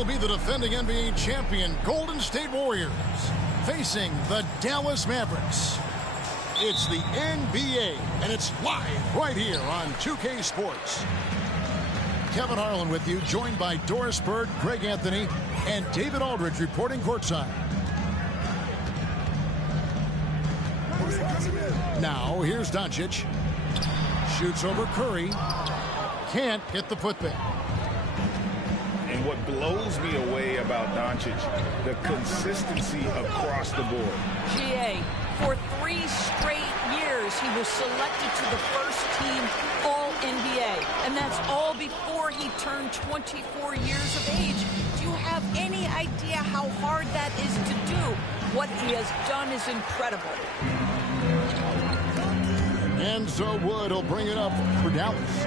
It'll be the defending NBA champion Golden State Warriors facing the Dallas Mavericks. It's the NBA, and it's live right here on 2K Sports. Kevin Harlan with you, joined by Doris Bird, Greg Anthony, and David Aldridge reporting courtside. Now, here's Doncic. Shoots over Curry. Can't hit the putback. And what blows me away about Doncic, the consistency across the board. GA, for 3 straight years, he was selected to the first-team All-NBA. And that's all before he turned 24 years of age. Do you have any idea how hard that is to do? What he has done is incredible. And so Wood will bring it up for Dallas.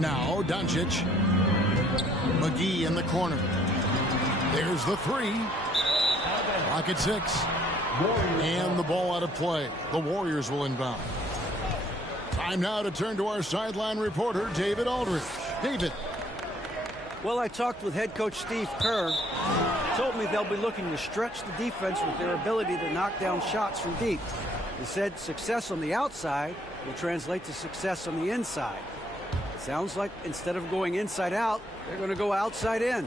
Now, Doncic. McGee in the corner. There's the 3. Clock at 6. And the ball out of play. The Warriors will inbound. Time now to turn to our sideline reporter, David Aldridge. David. Well, I talked with head coach Steve Kerr. He told me they'll be looking to stretch the defense with their ability to knock down shots from deep. He said success on the outside will translate to success on the inside. Sounds like instead of going inside out, they're going to go outside in.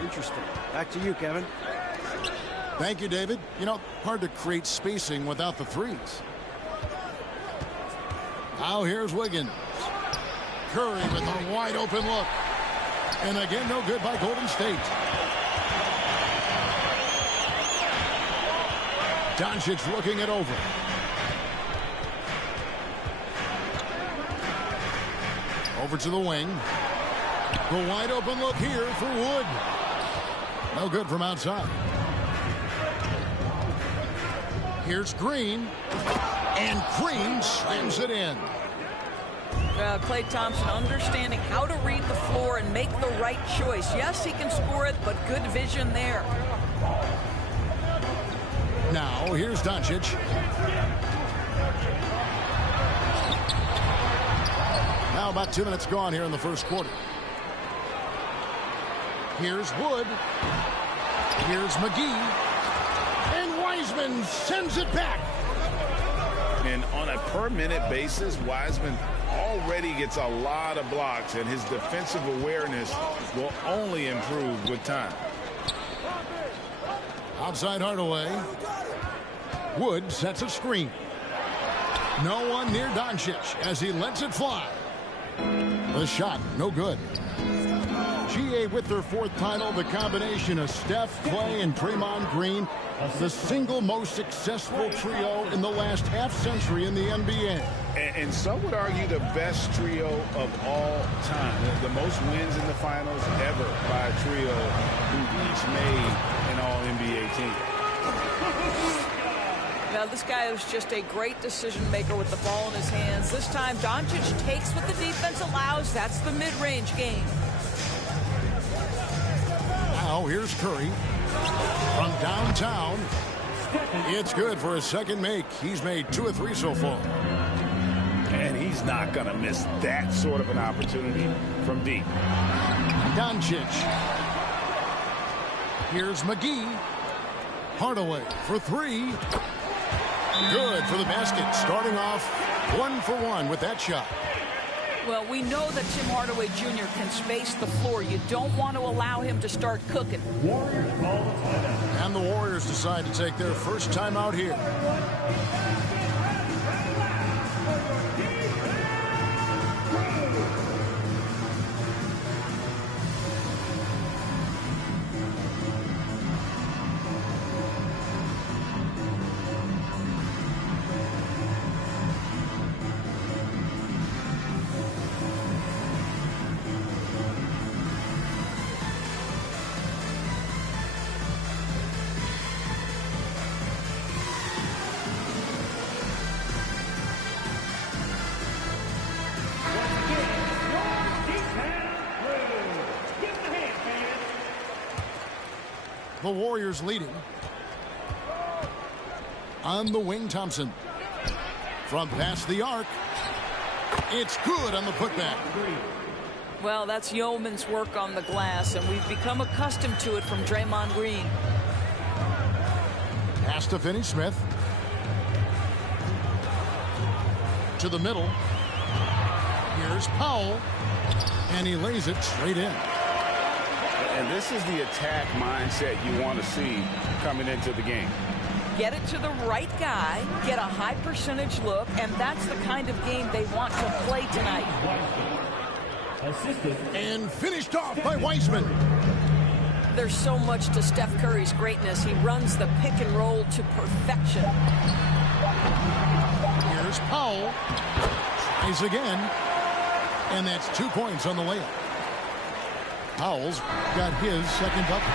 Interesting. Back to you, Kevin. Thank you, David. You know, hard to create spacing without the threes. Now here's Wiggins. Curry with a wide open look. And again, no good by Golden State. Doncic looking it over. Over to the wing. The wide open look here for Wood. No good from outside. Here's Green. And Green slams it in. Klay Thompson understanding how to read the floor and make the right choice. Yes, he can score it, but good vision there. Now, here's Doncic. Now about 2 minutes gone here in the first quarter. Here's Wood. Here's McGee. And Wiseman sends it back. And on a per-minute basis, Wiseman already gets a lot of blocks, and his defensive awareness will only improve with time. Outside Hardaway. Wood sets a screen. No one near Doncic as he lets it fly. The shot, no good. GA with their 4th title, the combination of Steph, Klay, and Draymond Green, the single most successful trio in the last half-century in the NBA. And some would argue the best trio of all time. The most wins in the finals ever by a trio who each made an All-NBA team. Now, this guy is just a great decision maker with the ball in his hands. This time, Doncic takes what the defense allows. That's the mid-range game. Now, here's Curry. From downtown, it's good for a second make. He's made 2 of 3 so far. And he's not going to miss that sort of an opportunity from deep. Doncic. Here's McGee. Hardaway for 3. Good for the basket. Starting off 1 for 1 with that shot. Well, we know that Tim Hardaway Jr. can space the floor. You don't want to allow him to start cooking. And the Warriors decide to take their first time out here. The Warriors leading. On the wing, Thompson. From past the arc. It's good on the putback. Well, that's yeoman's work on the glass, and we've become accustomed to it from Draymond Green. Pass to Finney-Smith. To the middle. Here's Powell. And he lays it straight in. And this is the attack mindset you want to see coming into the game. Get it to the right guy, get a high percentage look, and that's the kind of game they want to play tonight. And finished off by Weissman. There's so much to Steph Curry's greatness. He runs the pick and roll to perfection. Here's Powell. Tries again. And that's 2 points on the layup. Powell's got his second bucket.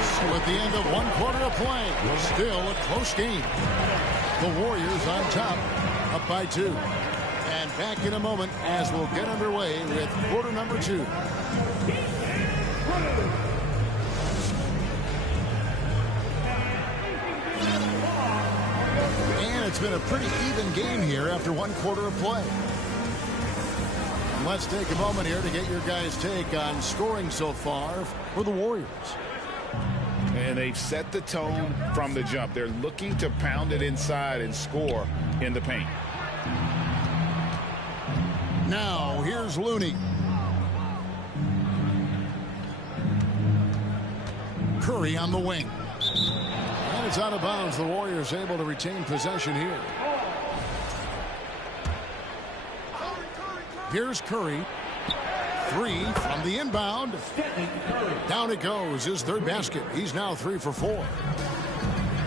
So at the end of 1 quarter of play, still a close game. The Warriors on top, up by 2. And back in a moment as we'll get underway with quarter number 2. And it's been a pretty even game here after 1 quarter of play. Let's take a moment here to get your guys' take on scoring so far for the Warriors. And they've set the tone from the jump. They're looking to pound it inside and score in the paint. Now, here's Looney. Curry on the wing. And it's out of bounds. The Warriors able to retain possession here. Here's Curry. 3 from the inbound. Down it goes. His third basket. He's now 3 for 4.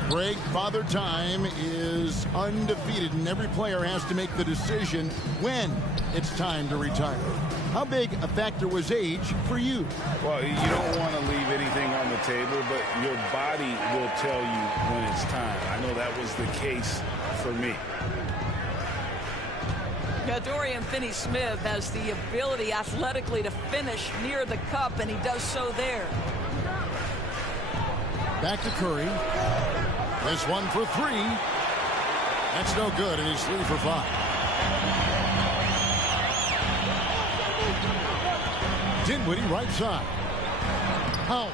Greg, Father Time is undefeated, and every player has to make the decision when it's time to retire. How big a factor was age for you? Well, you don't want to leave anything on the table, but your body will tell you when it's time. I know that was the case for me. Yeah, Dorian Finney-Smith has the ability athletically to finish near the cup, and he does so there. Back to Curry. This one for 3. That's no good, and he's 3 for 5. Dinwiddie right side. Powell.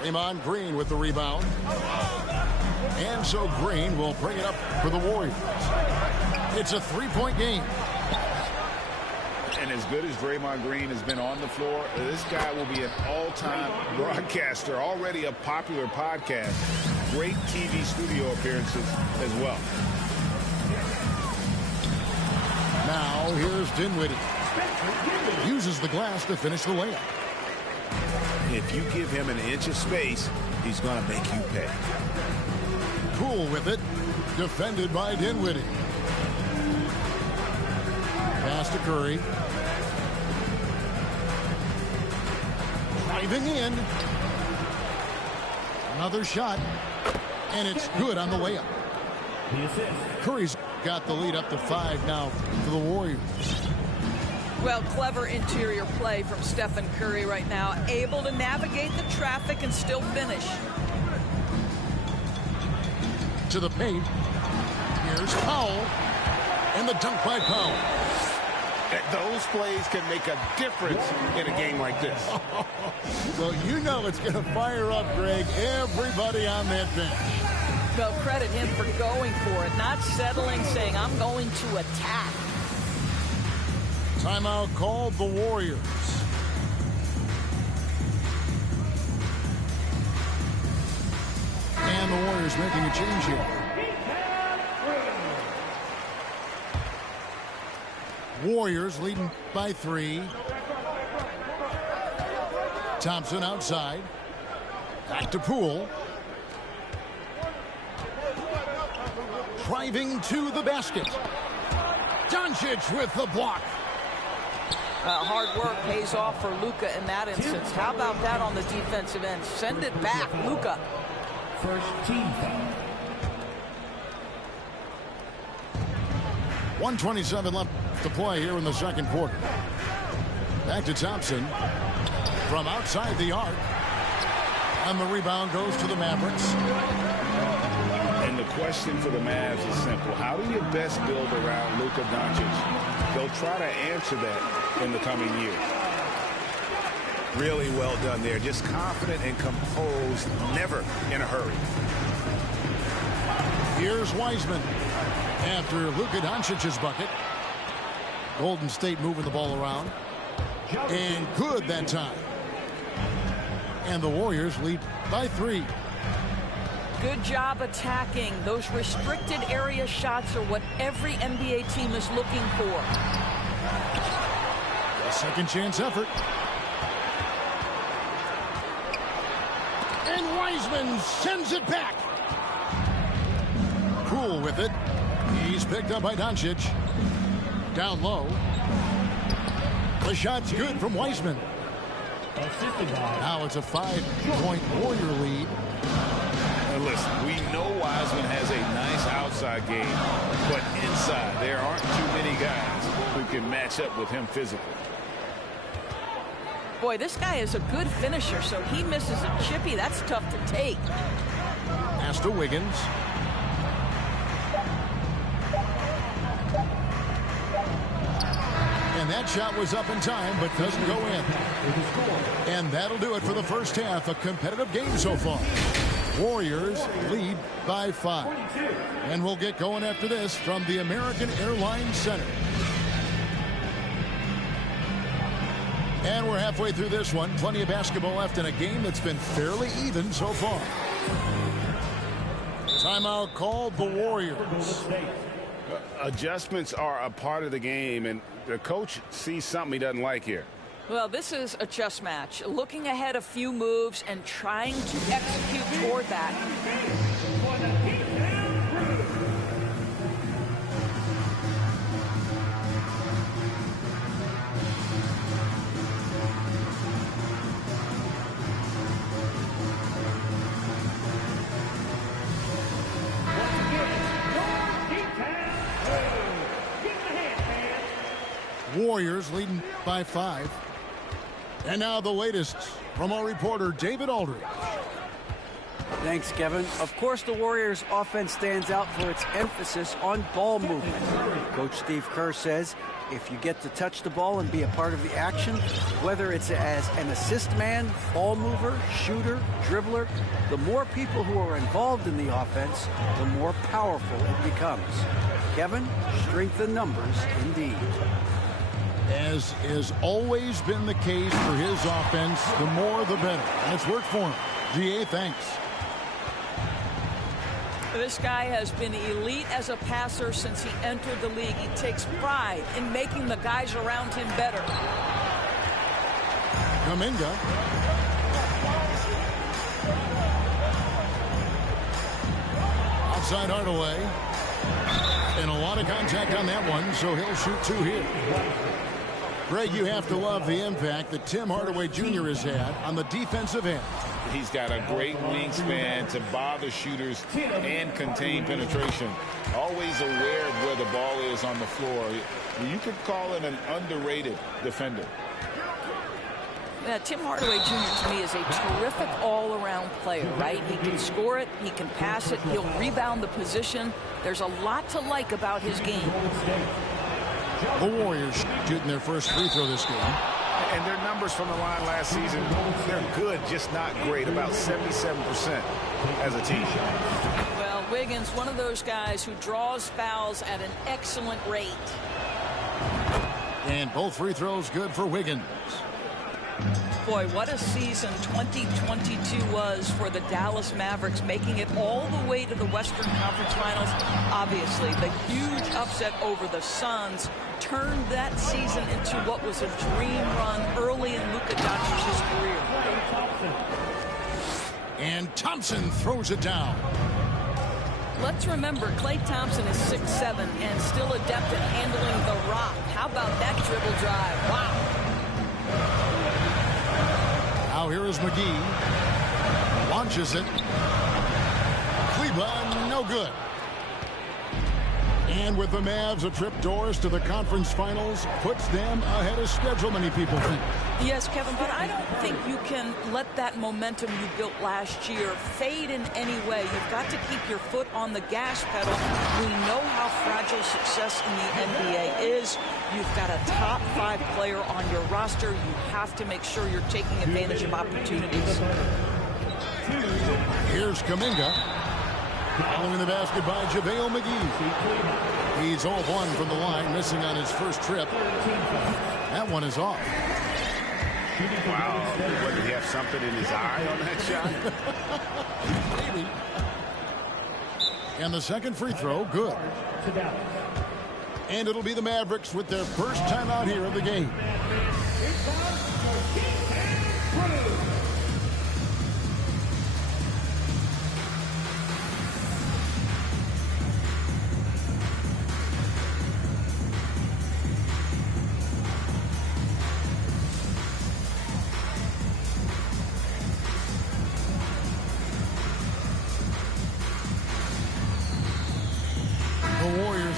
Draymond Green with the rebound. And so Green will bring it up for the Warriors. It's a 3-point game. And as good as Draymond Green has been on the floor, this guy will be an all-time broadcaster, already a popular podcast. Great TV studio appearances as well. Now here's Dinwiddie. Uses the glass to finish the layup. If you give him an inch of space, he's going to make you pay. Poole with it. Defended by Dinwiddie. Pass to Curry. Driving in. Another shot. And it's good on the layup. Curry's got the lead up to 5 now for the Warriors. Well, clever interior play from Stephen Curry right now. Able to navigate the traffic and still finish. To the paint. Here's Powell. And the dunk by Powell. Those plays can make a difference in a game like this. Well, you know it's going to fire up, Greg, everybody on that bench. Well, credit him for going for it, not settling, saying, I'm going to attack. Timeout called, the Warriors. the Warriors making a change here. Warriors leading by 3. Thompson outside. Back to Poole. Driving to the basket. Doncic with the block. Hard work pays off for Luka in that instance. How about that on the defensive end? Send it back, Luka. First team foul. 1:27 left to play here in the second quarter. Back to Thompson from outside the arc. And the rebound goes to the Mavericks. And the question for the Mavs is simple. How do you best build around Luka Doncic? They'll try to answer that in the coming years. Really well done there. Just confident and composed, never in a hurry. Here's Wiseman after Luka Doncic's bucket. Golden State moving the ball around. And good that time. And the Warriors lead by 3. Good job attacking. Those restricted area shots are what every NBA team is looking for. A second chance effort. And Wiseman sends it back. Poole with it. He's picked up by Doncic. Down low. The shot's good from Wiseman. Now it's a 5-point Warrior lead. Listen, we know Wiseman has a nice outside game, but inside there aren't too many guys who can match up with him physically. Boy, this guy is a good finisher, so he misses a chippy. That's tough to take. Pass to Wiggins. And that shot was up in time, but doesn't go in. And that'll do it for the first half. A competitive game so far. Warriors lead by 5. And we'll get going after this from the American Airlines Center. And we're halfway through this one. Plenty of basketball left in a game that's been fairly even so far. Timeout called the Warriors. Adjustments are a part of the game, and the coach sees something he doesn't like here. Well, this is a chess match. Looking ahead a few moves and trying to execute toward that. Warriors leading by 5. And now the latest from our reporter, David Aldridge. Thanks, Kevin. Of course, the Warriors' offense stands out for its emphasis on ball movement. Coach Steve Kerr says if you get to touch the ball and be a part of the action, whether it's as an assist man, ball mover, shooter, dribbler, the more people who are involved in the offense, the more powerful it becomes. Kevin, strength in numbers indeed. As has always been the case for his offense, the more the better. And it's worked for him. GA, thanks. This guy has been elite as a passer since he entered the league. He takes pride in making the guys around him better. Kuminga. Outside Hardaway. And a lot of contact on that one, so he'll shoot 2 here. Greg, you have to love the impact that Tim Hardaway Jr. has had on the defensive end. He's got a great wingspan to bother shooters and contain penetration. Always aware of where the ball is on the floor. You could call it an underrated defender. Yeah, Tim Hardaway Jr. to me is a terrific all-around player, right? He can score it, he can pass it, he'll rebound the position. There's a lot to like about his game. The Warriors shooting their first free throw this game. And their numbers from the line last season, they're good, just not great, about 77% as a team. Well, Wiggins, one of those guys who draws fouls at an excellent rate. And both free throws good for Wiggins. Boy, what a season 2022 was for the Dallas Mavericks, making it all the way to the Western Conference Finals. Obviously, the huge upset over the Suns turned that season into what was a dream run early in Luka Doncic's career. And Thompson throws it down. Let's remember, Klay Thompson is 6'7" and still adept at handling the rock. How about that dribble drive? Wow. Now here is McGee. Launches it. Cleveland, no good. And with the Mavs, a trip doors to the conference finals puts them ahead of schedule, many people think. Yes, Kevin, but I don't think you can let that momentum you built last year fade in any way. You've got to keep your foot on the gas pedal. We know how fragile success in the NBA is. You've got a top 5 player on your roster. You have to make sure you're taking advantage of opportunities. Here's Kuminga. Following the basket by JaVale McGee. He's 0-1 from the line, missing on his first trip. That one is off. Wow. What, did he have something in his eye on that shot? Maybe. And the second free throw, good. And it'll be the Mavericks with their first time out here of the game.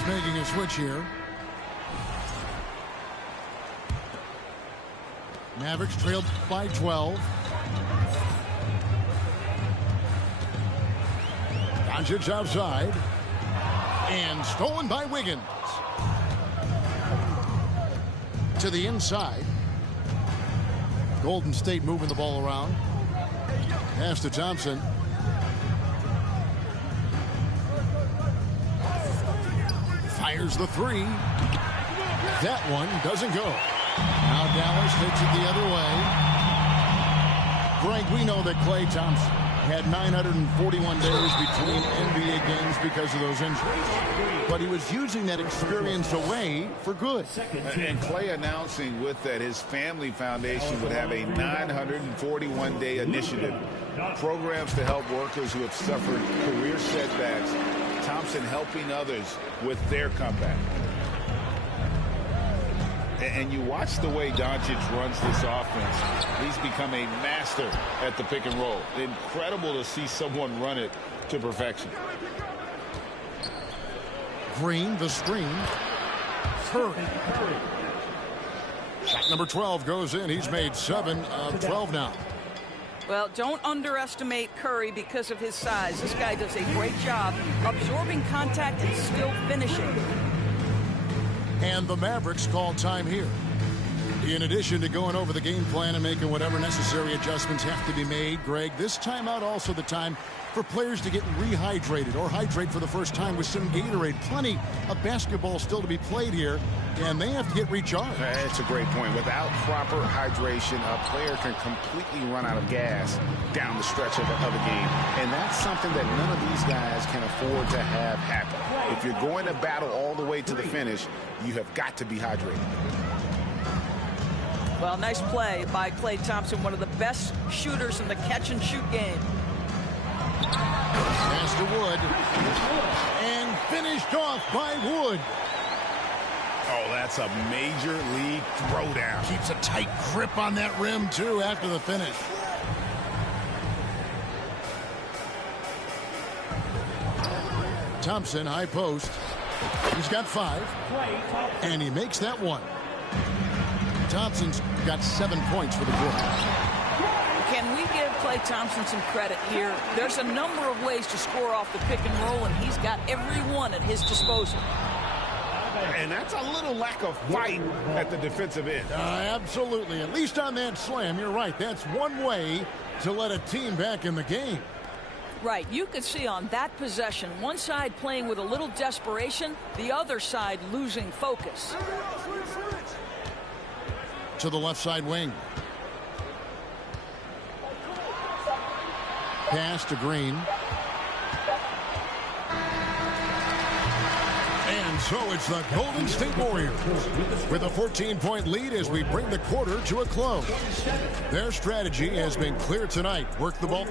Making a switch here. Mavericks trailed by 12. Doncic outside. And stolen by Wiggins. To the inside. Golden State moving the ball around. Pass to Thompson. Fires the three. That one doesn't go. Now Dallas takes it the other way. Greg, we know that Klay Thompson had 941 days between NBA games because of those injuries. But he was using that experience away for good. And Klay announcing with that his family foundation would have a 941-day initiative. Programs to help workers who have suffered career setbacks. Thompson helping others with their comeback. And you watch the way Doncic runs this offense. He's become a master at the pick and roll. Incredible to see someone run it to perfection. Green, the screen. Curry. Shot number 12 goes in. He's made 7 of 12 now. Well, don't underestimate Curry because of his size. This guy does a great job absorbing contact and still finishing. And the Mavericks call time here. In addition to going over the game plan and making whatever necessary adjustments have to be made, Greg, this timeout also the time for players to get rehydrated or hydrate for the first time with some Gatorade. Plenty of basketball still to be played here, and they have to get recharged. That's a great point. Without proper hydration, a player can completely run out of gas down the stretch of a game. And that's something that none of these guys can afford to have happen. If you're going to battle all the way to the finish, you have got to be hydrated. Well, nice play by Klay Thompson, one of the best shooters in the catch-and-shoot game. Pass to Wood. And finished off by Wood. Oh, that's a major league throwdown. Keeps a tight grip on that rim, too, after the finish. Thompson, high post. He's got 5. And he makes that one. Thompson's got 7 points for the quarter. Can we give Klay Thompson some credit here? There's a number of ways to score off the pick and roll, and he's got every one at his disposal. And that's a little lack of fight at the defensive end. Absolutely. At least on that slam, you're right. That's one way to let a team back in the game. Right. You could see on that possession, one side playing with a little desperation, the other side losing focus. To the left side wing. Pass to Green. And so it's the Golden State Warriors with a 14-point lead as we bring the quarter to a close. Their strategy has been clear tonight. Work the ball.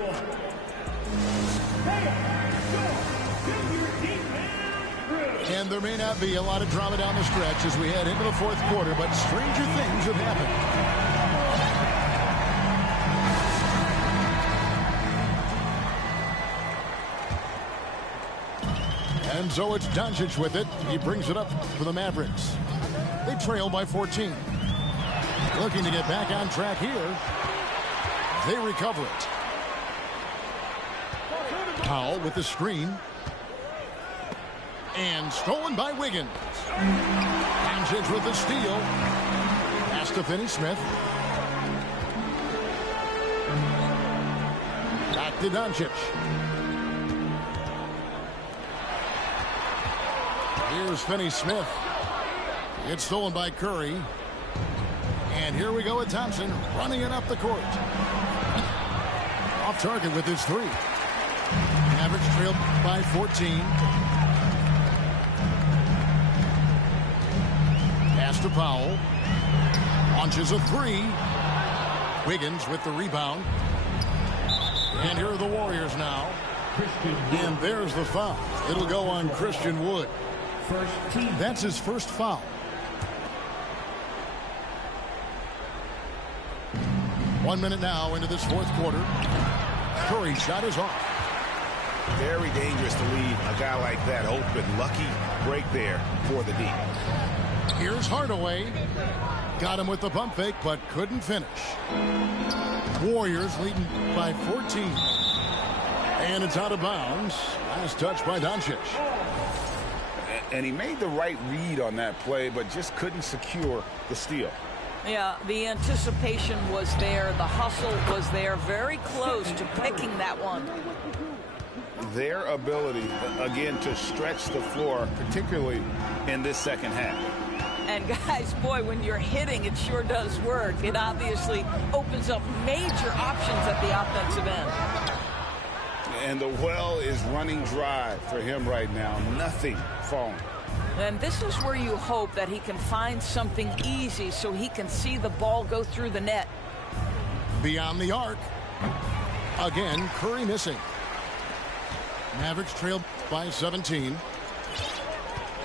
And there may not be a lot of drama down the stretch as we head into the fourth quarter, but stranger things have happened. And so it's Doncic with it. He brings it up for the Mavericks. They trail by 14. Looking to get back on track here. They recover it. Powell with the screen. And stolen by Wiggins. Doncic with the steal. Pass to Finney-Smith. Back to Doncic. Here's Finney-Smith. It's stolen by Curry. And here we go with Thompson running it up the court. Off target with his three. Mavericks trailed by 14. Pass to Powell. Launches a three. Wiggins with the rebound. And here are the Warriors now. And there's the foul. It'll go on Christian Wood. That's his first foul. 1 minute now into this fourth quarter. Curry shot is off. Very dangerous to leave a guy like that open. Lucky break there for the D. Here's Hardaway. Got him with the pump fake, but couldn't finish. Warriors leading by 14. And it's out of bounds. Last touch by Doncic. And he made the right read on that play, but just couldn't secure the steal. Yeah, the anticipation was there. The hustle was there. Very close to picking that one. Their ability, again, to stretch the floor, particularly in this second half. And guys, boy, when you're hitting, it sure does work. It obviously opens up major options at the offensive end. And the well is running dry for him right now. Nothing falling. And this is where you hope that he can find something easy so he can see the ball go through the net. Beyond the arc. Again, Curry missing. Mavericks trailed by 17.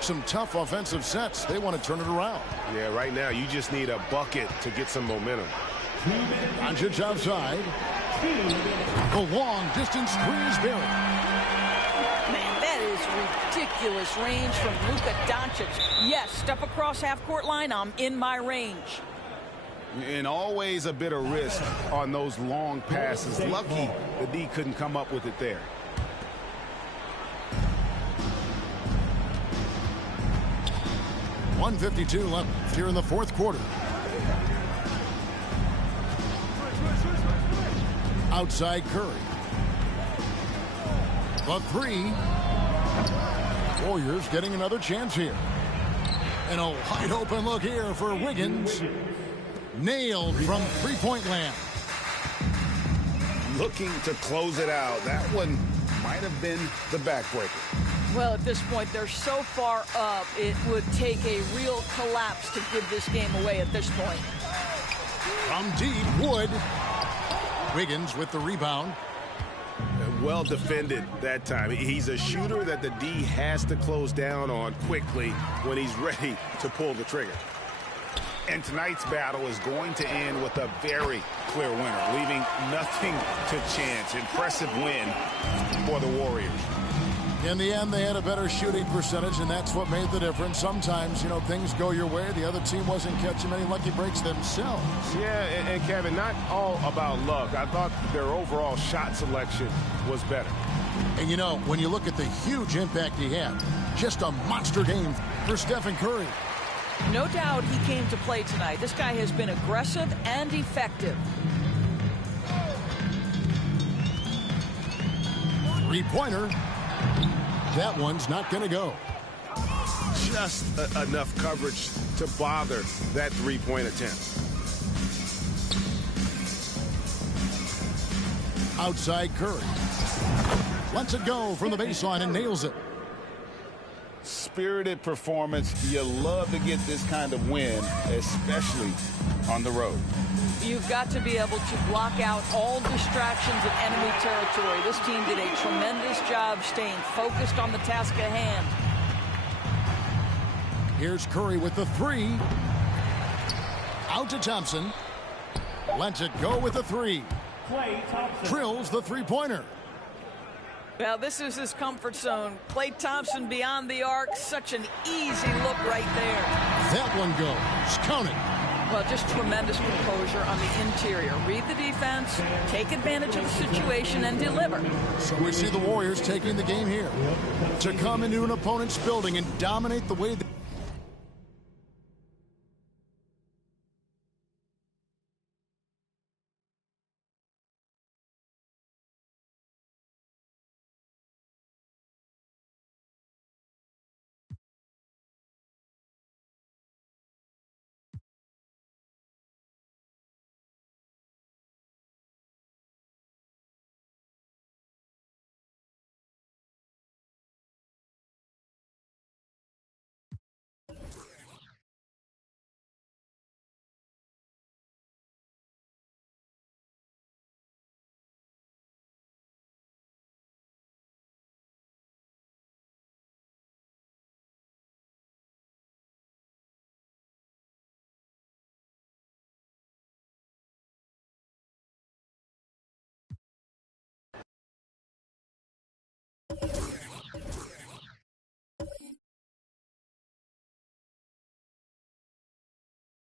Some tough offensive sets. They want to turn it around. Yeah, right now you just need a bucket to get some momentum. Doncic outside. The long distance three is buried. Man, that is ridiculous range from Luka Doncic. Yes, step across half-court line, I'm in my range. And always a bit of risk on those long passes. Lucky the D couldn't come up with it there. .152 left here in the fourth quarter. Outside Curry. The three. Warriors getting another chance here. And a wide open look here for Wiggins. Nailed from three-point land. Looking to close it out. That one might have been the backbreaker. Well, at this point, they're so far up, it would take a real collapse to give this game away at this point. From deep, Wood. Wiggins with the rebound. Well defended that time. He's a shooter that the D has to close down on quickly when he's ready to pull the trigger. And tonight's battle is going to end with a very clear winner, leaving nothing to chance. Impressive win for the Warriors. In the end, they had a better shooting percentage, and that's what made the difference. Sometimes, you know, things go your way. The other team wasn't catching many lucky breaks themselves. Yeah, and Kevin, not all about luck. I thought their overall shot selection was better. And, you know, when you look at the huge impact he had, just a monster game for Stephen Curry. No doubt he came to play tonight. This guy has been aggressive and effective. Three-pointer. That one's not going to go. Just enough coverage to bother that three-point attempt. Outside Curry. Lets it go from the baseline and nails it. Spirited performance. You love to get this kind of win, especially on the road. You've got to be able to block out all distractions in enemy territory. This team did a tremendous job staying focused on the task at hand. Here's Curry with the three. Out to Thompson. Lets it go with the three. Drills the three-pointer. Well, this is his comfort zone. Klay Thompson beyond the arc. Such an easy look right there. That one goes. Count it. Well, just tremendous composure on the interior. Read the defense, take advantage of the situation, and deliver. So we see the Warriors taking the game here to come into an opponent's building and dominate the way that